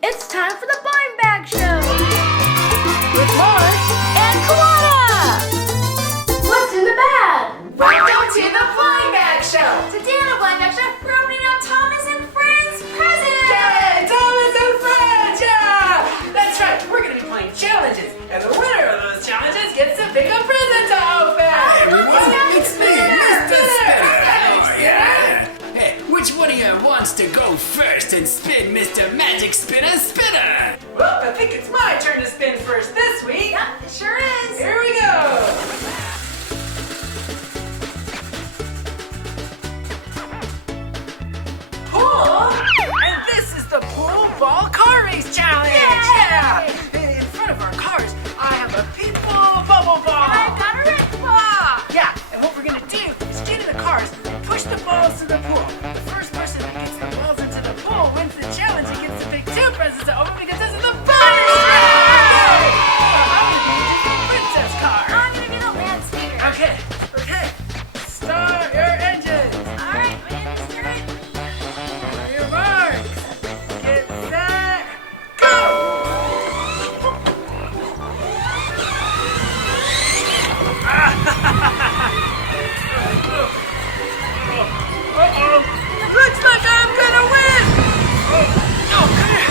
It's time for the Blind Bag Show with Mars and Koana. What's in the bag? Welcome to the Blind Bag Show. Today on the Blind Bag Show, we're opening up Thomas and Friends presents. Yay, Thomas and Friends, yeah! That's right, we're going to be playing challenges, and the winner of those challenges gets to pick a present to open. It's me, Mr. Spinner. Oh, yeah. Hey, which one of you wants to go first and spin Mr. Magic Spinner Spinner? Well, I think it's my turn to spin first this week. Yep, it sure is. Here we go. Pool, and this is the pool ball car race challenge. Yeah. In front of our cars, I have a people bubble ball. And I've got a red ball. Yeah, and what we're gonna do is get in the cars and push the balls to the pool. The first person that gets the balls into the pool wins the challenge and gets to pick two presents to open because this is the bonus round. I'm gonna be the princess car. I'm gonna be the land speeder. Okay. Start your engines. All right, man, steer it. On your marks. Get set. Go! Uh-oh. Looks like I'm gonna win. Oh, come here.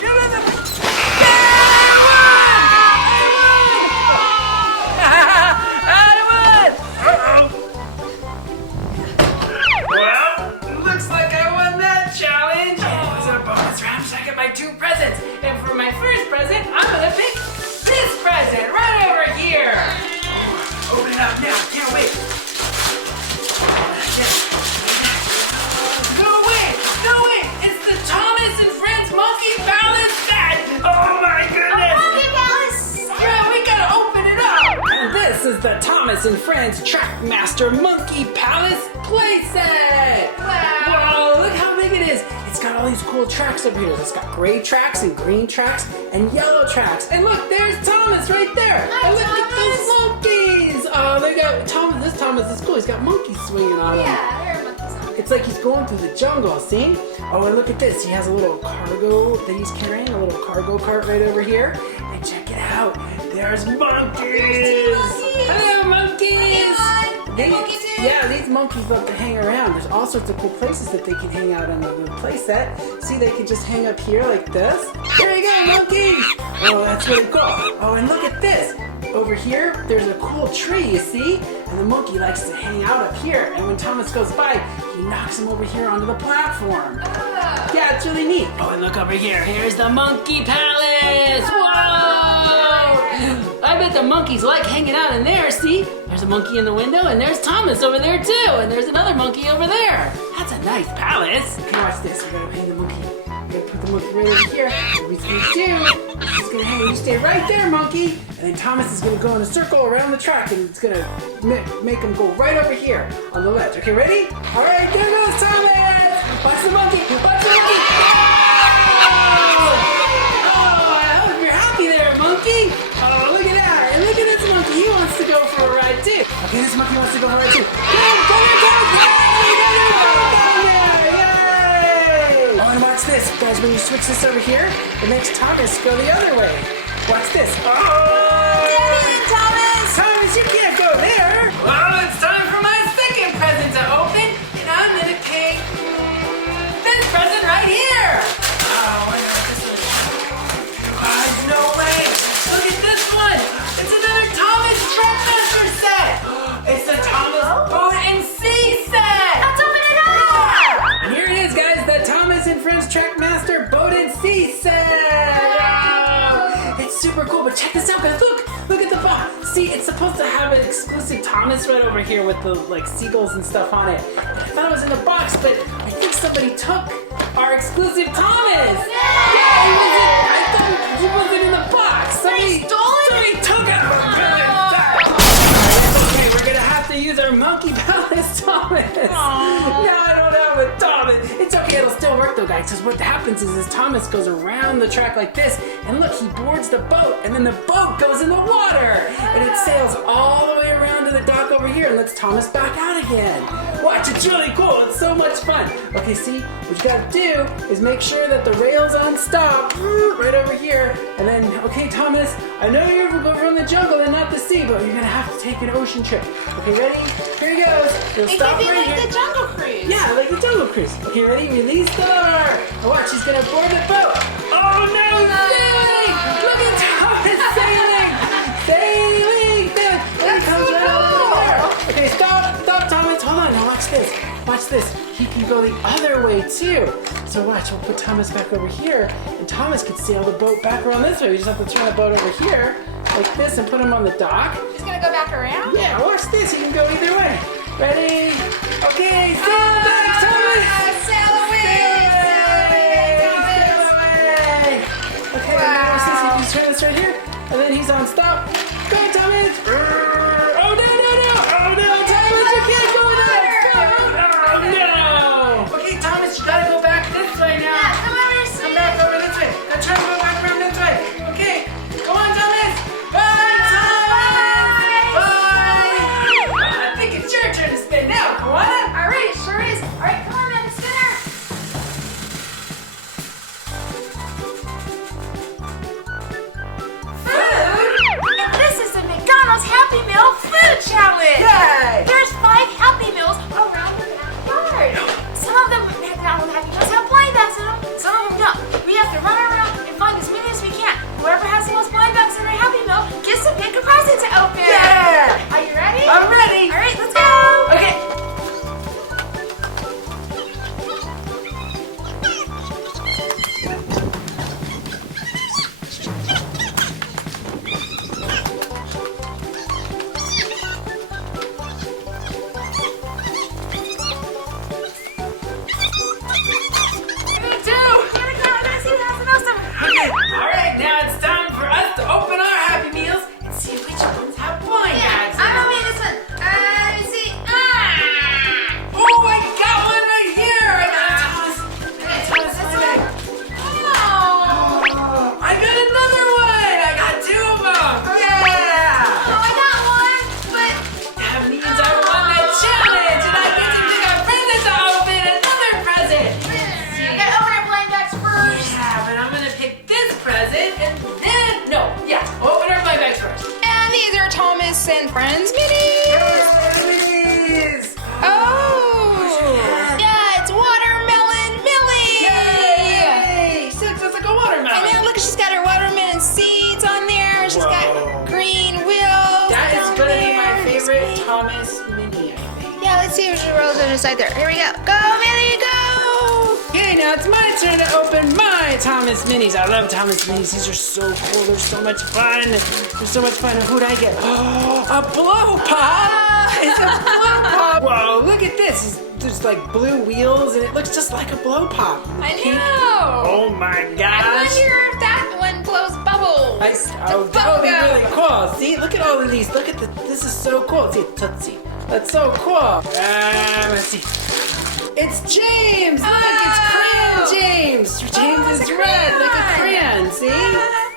Get in the... Well, looks like I won that challenge. It was a bonus round, so I get my two presents. And for my first present, I'm gonna pick this present right over here. Open it up now, can't wait. No way, it's the Thomas and Friends Monkey Balance Set. Oh my goodness. Monkey Balance. Yeah, we gotta open it up! And this is the Thomas and Friends TrackMaster Monkey Palace playset! Wow! Whoa, look how big it is! It's got all these cool tracks up here. It's got gray tracks and green tracks and yellow tracks. And look, there's Thomas right there! Hi, and look at those monkeys! Oh, they got Thomas. This Thomas is cool. He's got monkeys swinging on him. Yeah, there are monkeys on it. It's like he's going through the jungle, see? Oh, and look at this. He has a little cargo that he's carrying, a little cargo cart right over here. And check it out. There's monkeys. Hello, monkeys. These monkeys love to hang around. There's all sorts of cool places that they can hang out in the new playset. See, they can just hang up here like this. There you go, monkeys. Oh, that's really cool. Oh, and look at this. Over here, there's a cool tree, you see? And the monkey likes to hang out up here. And when Thomas goes by, he knocks him over here onto the platform. Yeah, it's really neat. Oh, and look over here. Here's the Monkey Palace. Whoa! I bet the monkeys like hanging out in there. See? There's a monkey in the window, and there's Thomas over there, too. And there's another monkey over there. That's a nice palace. Here, watch this. We're going to hang the monkey. We're going to put the monkey right over here. What he's going to do, he's going to hang. You stay right there, monkey. And then Thomas is going to go in a circle around the track, and it's going to make him go right over here on the ledge. Okay, ready? All right, there goes Thomas. Watch the monkey. Watch the monkey. Oh, I hope you're happy there, monkey. Oh, look at that. And look at this monkey. He wants to go for a ride, too. Okay, this monkey wants to go for a ride, too. Come here. Oh, and watch this. Guys, when you switch this over here, it makes Thomas go the other way. Watch this. Oh! Thomas! Thomas, you can't go there! Well, it's time for my second present to open, and I'm gonna pick this present right here! Oh, I got this one. Guys, no way! Look at this one! It's another Thomas TrackMaster set! It's the Thomas Boat and Sea set! Let's open it up! And here it is, guys, the Thomas and Friends TrackMaster Boat and Sea set! It's super cool, but check this out, guys. Look at the box. See, it's supposed to have an exclusive Thomas right over here with the like seagulls and stuff on it. And I thought it was in the box, but I think somebody took our exclusive Thomas. Yeah, I thought he wasn't in the box. Somebody took it. Okay, we're gonna have to use our Monkey Palace Thomas. Now I don't have a Thomas. It's okay, it'll still work. work though, guys, because what happens is Thomas goes around the track like this, and look, he boards the boat, and then the boat goes in the water, and it sails all the way around to the dock over here and lets Thomas back out again. Watch, it's really cool. It's so much fun. Okay, see, what you gotta do is make sure that the rail's on stop right over here, and then, okay, Thomas, I know you're from the jungle and not the sea, but you're gonna have to take an ocean trip. Okay, ready? Here he goes. You'll stop right like here. the Jungle Cruise. Yeah, like the Jungle Cruise. Okay, ready? Release the lure. Now watch, he's gonna board the boat. Oh no, sailing! Look at Thomas sailing! Sailing! There he comes right over there. Okay, stop, Thomas. Hold on, now watch this. Watch this. He can go the other way too. So watch, we'll put Thomas back over here, and Thomas can sail the boat back around this way. We just have to turn the boat over here, like this, and put him on the dock. He's gonna go back around? Yeah, watch this. He can go either way. Ready? Okay, sail back, Thomas! Sail away! Sail away! Okay, now watch this. You can turn this right here, and then he's on stop. Go, Thomas! Oh, no! Oh, no, Thomas, you can't go there! Oh, no! Okay, Thomas, you gotta go back this way now. Yeah, come over here, Come back over this way. Now try to go back around this way. Okay, go on, Thomas! Bye, Thomas! Bye! I think it's your turn to spin now, Koana. All right, it sure is. All right, come on then, spinner. Food? This is the McDonald's Happy Meal Food Challenge. Yay! There's 5 Happy Meals around the backyard. Some of the McDonald's Happy Meals have blind bags in them. Some of them don't. We have to run around and find as many as we can. Whoever has the most blind bags in their Happy Meal gets to pick a present to open. Yeah! Are you ready? I'm ready. All right, let's go. Okay. All right, now it's time for us to open our Happy Meals and see which ones have blind bags in them. This one. Let me see. Oh, I got one right here. I got Thomas. Thomas, my bag. Oh. I got another one. I got 2 of them. Yeah. Oh, I got one, but That means I won the challenge, and I get to pick a present to open another present. I gotta open our blind bags first. Yeah, but I'm gonna pick this present, and then open our blind bags first. And these are Thomas and Friends minis. Please. Oh. Yeah, it's Watermelon Millie. Yay! 6 looks like a watermelon. And then look, she's got her watermelon seeds on there. She's Whoa. got green wheels. That is down gonna be my there. favorite Thomas mini, I think. Yeah, let's see if she rolls it aside there. Here we go. Go, Millie, go. Okay, now it's my turn to open my Thomas minis. I love Thomas minis. These are so cool. They're so much fun. They're so much fun. And who'd I get? Oh, a blow pop! It's a blow pop. Whoa, look at this. There's like blue wheels, and it looks just like a blow pop. I Pink. know. Oh my I gosh. wonder if that one blows bubbles. That would be really cool. See, look at all of these. Look at this is so cool. See, Tootsie. That's so cool. Let's see. It's James. Look, it's Crayon James. James is red, like a crayon. See?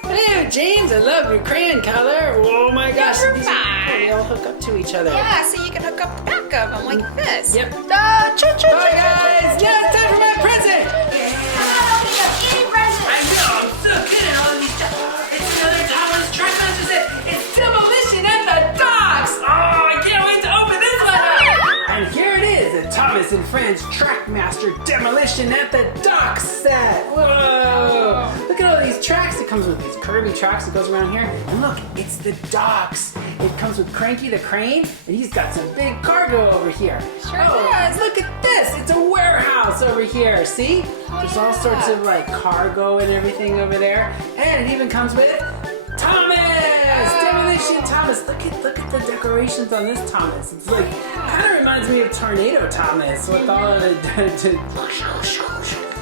Hey, James, I love your crayon color. Oh my gosh, Number these are cool. 5. They all hook up to each other. Yeah, so you can hook up the back of them like this. Yep. Bye, Bye, guys. Now it's time for my present. I know, I'm so good at all these stuff. It's another Thomas TrackMaster set. It's Demolition at the Docks. Oh, I can't wait to open this one up. And here it is, a Thomas and Friends TrackMaster Demolition at the Docks set. Whoa. Look at all these tracks. It comes with these curvy tracks that goes around here. And look, it's the docks. It comes with Cranky the Crane, and he's got some big cargo over here. Sure does. Look at this. It's a warehouse over here. See? There's all sorts of like cargo and everything over there. And it even comes with Thomas! Demolition Thomas. Look at the decorations on this Thomas. It's like, kind of reminds me of Tornado Thomas with all of the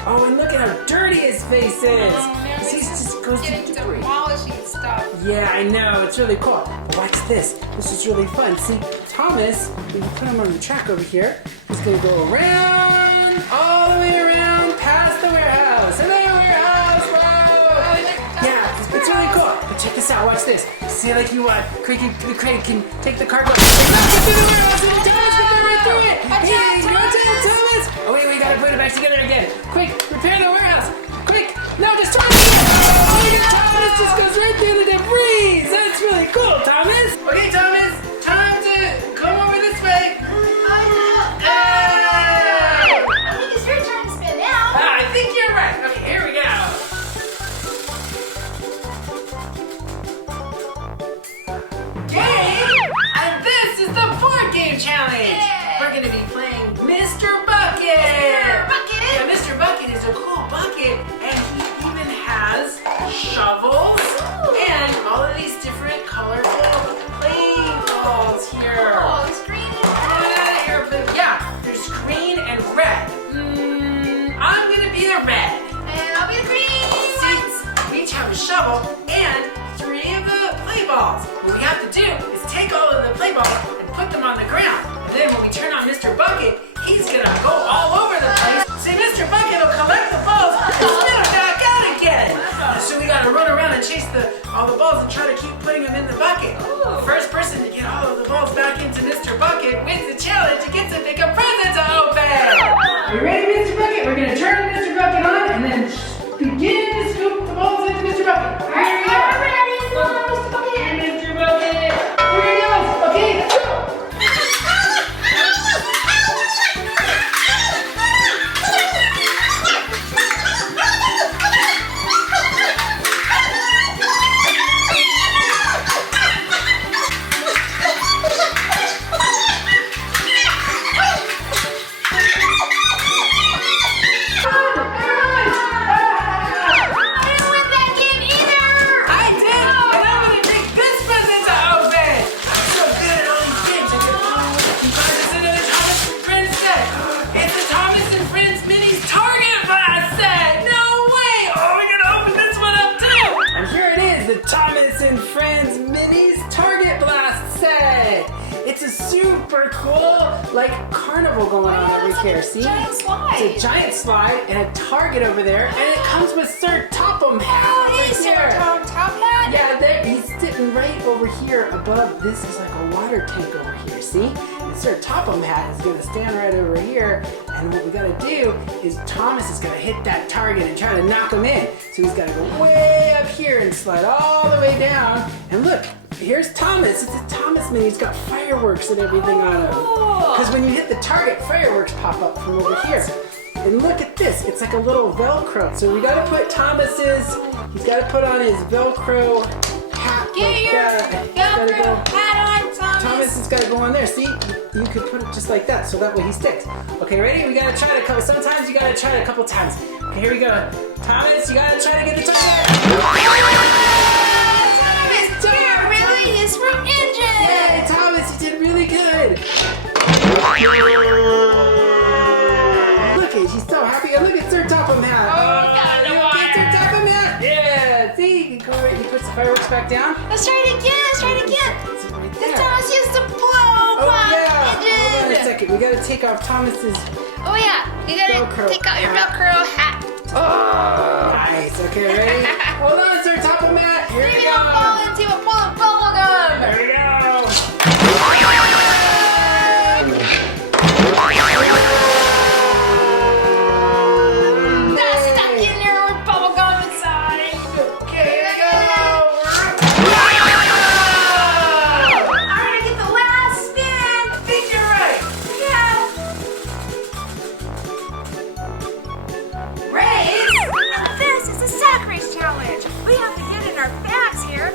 oh, and look at how dirty his face is. He just goes to debris. demolishing stuff. Yeah, I know. It's really cool. But watch this. This is really fun. See, Thomas, when you put him on the track over here, he's going to go around, all the way around, past the this out. Watch this. See, like you Crayon can take the cargo. Get through the warehouse. And Thomas can go right through it. Hey, go down, Thomas. Oh wait, we gotta put it back together again. Quick, repair the warehouse. Quick. No, destroy it. Oh, look at Thomas just goes right through the debris. That's really cool, Thomas. Okay, Thomas. Time to come over this way. I think it's your turn to spin now. I think you're right. Okay, here we go. Game, and this is the board game challenge. Yeah. We're gonna be playing Mr. Bucket. Mr. Bucket. Yeah, Mr. Bucket is a cool bucket, and he even has shovels and all of these different colorful play balls here. Oh, it's green and red. Yeah, there's green and red. I'm gonna be the red. And I'll be the green. Seats, we each have a shovel and 3 of the play balls. What we have to do is take all of the play balls and put them on the ground. And then when we turn on Mr. Bucket, he's gonna go all over the place. See, Mr. Bucket will collect the balls and spit them back out again. So we gotta run around and chase all the balls and try to keep putting them in the bucket. The first person to get all of the balls back into Mr. Bucket wins the challenge and gets to pick a present to open. Are you ready, Mr. Bucket? We're gonna turn Mr. Bucket on and then begin to scoop the balls into Mr. Bucket. Here we go. I'm ready. Come on, Mr. Bucket. Mr. Bucket. Here he goes. Okay, let's go. Thomas and Friends Minis Target Blast set. It's a super cool, like, carnival going on over here. See? Giant slide. It's a giant slide and a target over there, and it comes with Sir Topham Hatt. Oh, right hey, Sir there. Top Hat. Yeah, there, he's sitting right over here above. This is like a water tank over here, see? And Sir Topham Hatt is gonna stand right over here, and what we gotta do is Thomas is gonna hit that target and try to knock him in. So he's gotta go way up here and slide all the way down. And look, here's Thomas. It's a Thomas mini. He's got fireworks and everything on him. Because when you hit the target, fireworks pop up from over here. And look at this. It's like a little Velcro. So we gotta put he's gotta put on his Velcro hat. Get your Velcro hat on, Thomas. Thomas has got to go on there. See, you could put it just like that, so that way he sticks. Okay, ready? We gotta try it a couple. Sometimes you gotta try it a couple times. Okay, here we go. Thomas, you gotta try to get the target. Thomas, you're really useful engine. Hey, Thomas, you did really good. Look at, she's so happy. Look at Sir Topham Hatt. Oh, you okay, Sir Topham Hatt? Yeah. See, you can go right. You put the fireworks back down. Let's try it again. Let's try it again. It's right This there. Thomas used to blow Oh yeah. engine. Hold on a second. We gotta take off Thomas's. Oh yeah, you gotta Velcro take out your hat. Velcro hat. Oh. Nice. Okay, ready? Hold on, Sir Topham Hatt. Here Maybe we I'll go. fall into a full of bubble gum. There we go. That's stuck in there with bubble gum inside. Okay, here we go. I'm gonna get the last spin. I think you're right. Yeah. Race. And this is a sack race challenge. We have to get in our bags here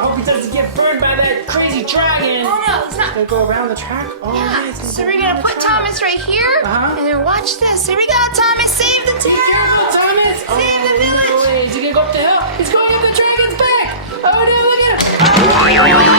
I hope he doesn't get burned by that crazy dragon. Oh no, it's not. Gonna go around the track. Oh, Yeah. nice. So we're gonna put Thomas right here, and then watch this. Here we go, Thomas. Save the Be careful, town. Thomas. Save the village. No way. Is he gonna go up the hill? He's going up the dragon's back. Oh no, look at him.